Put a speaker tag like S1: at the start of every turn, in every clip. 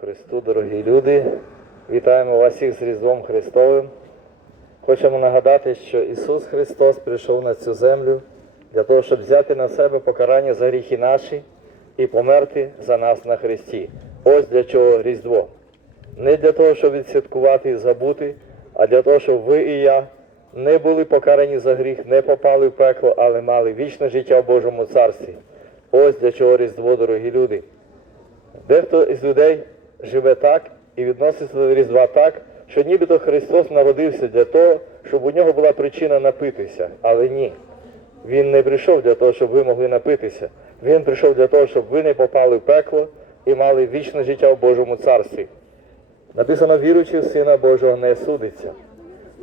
S1: Христу, дорогі люди. Вітаємо вас всіх з Різдвом Христовим. Хочемо нагадати, що Ісус Христос прийшов на цю землю для того, щоб взяти на себе покарання за гріхи наші і померти за нас на Христі. Ось для чого Різдво. Не для того, щоб відсвяткувати і забути, а для того, щоб ви і я не були покарані за гріх, не попали в пекло, але мали вічне життя в Божому Царстві. Ось для чого Різдво, дорогі люди. Дехто із людей живе так і відноситься до Різдва так, що нібито Христос народився для того, щоб у нього була причина напитися. Але ні. Він не прийшов для того, щоб ви могли напитися. Він прийшов для того, щоб ви не попали в пекло і мали вічне життя в Божому царстві. Написано, віруючи в Сина Божого не судиться.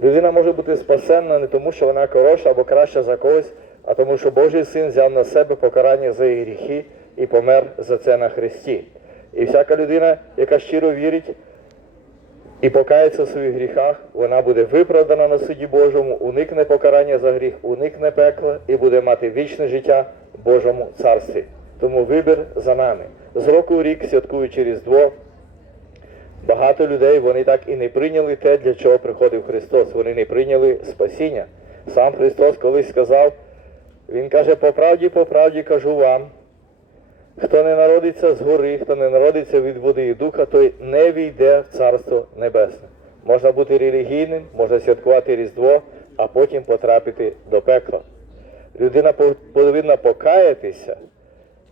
S1: Людина може бути спасенна не тому, що вона хороша або краща за когось, а тому, що Божий син взяв на себе покарання за її гріхи і помер за це на Христі. І всяка людина, яка щиро вірить і покається в своїх гріхах, вона буде виправдана на суді Божому, уникне покарання за гріх, уникне пекла і буде мати вічне життя в Божому царстві. Тому вибір за нами. З року в рік, святкуючи Різдво, Багато людей вони так і не прийняли те, для чого приходив Христос. Вони не прийняли спасіння. Сам Христос колись сказав, Він каже, по правді, по правді кажу вам, хто не народиться з гори, хто не народиться від води і духа, той не війде в Царство Небесне. Можна бути релігійним, можна святкувати Різдво, а потім потрапити до пекла. Людина повинна покаятися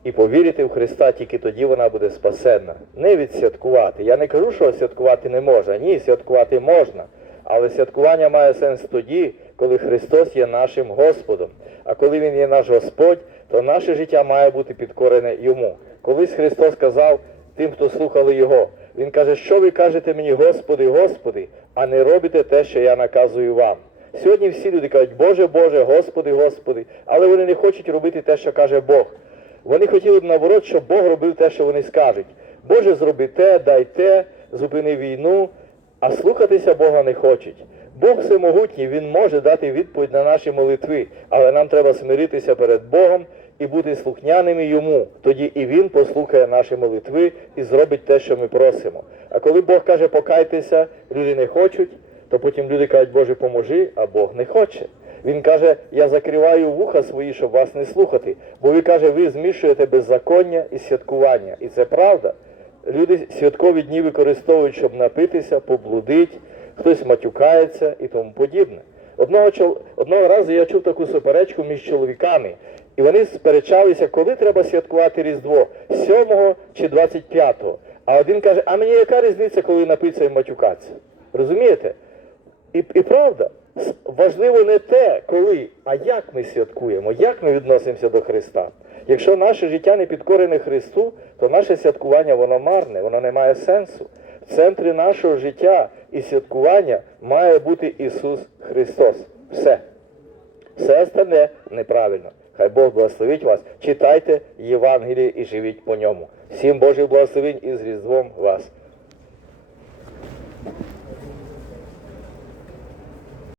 S1: і повірити в Христа, тільки тоді вона буде спасенна. Не відсвяткувати. Я не кажу, що святкувати не можна. Ні, святкувати можна. Але святкування має сенс тоді, коли Христос є нашим Господом. А коли Він є наш Господь, то наше життя має бути підкорене йому. Колись Христос сказав тим, хто слухали Його, Він каже, що ви кажете мені, Господи, Господи, а не робите те, що я наказую вам. Сьогодні всі люди кажуть, Боже, Боже, Господи, Господи, але вони не хочуть робити те, що каже Бог. Вони хотіли б наоборот, щоб Бог робив те, що вони скажуть. Боже, зроби те, дай те, зупини війну, а слухатися Бога не хочуть. Бог всемогутній, Він може дати відповідь на наші молитви, але нам треба смиритися перед Богом і бути слухняними йому. Тоді і Він послухає наші молитви і зробить те, що ми просимо. А коли Бог каже, покайтеся, люди не хочуть, то потім люди кажуть, Боже, поможи, а Бог не хоче. Він каже, я закриваю вуха свої, щоб вас не слухати. Бо ви каже, ви змішуєте беззаконня і святкування. І це правда. Люди святкові дні використовують, щоб напитися, поблудить, хтось матюкається і тому подібне. Одного. Одного разу я чув таку суперечку між чоловіками, і вони сперечалися, коли треба святкувати Різдво 7 чи 25-го. А один каже, а мені яка різниця, коли напиться і матюкатися? Розумієте? І, і правда, важливо не те, коли, а як ми святкуємо, як ми відносимося до Христа. Якщо наше життя не підкорене Христу, то наше святкування воно марне, воно не має сенсу. В центрі нашого життя і святкування має бути Ісус Христос. Все. Все стане неправильно. Хай Бог благословить вас. Читайте Євангеліє і живіть по ньому. Всім Божих благословень і з різдвом вас.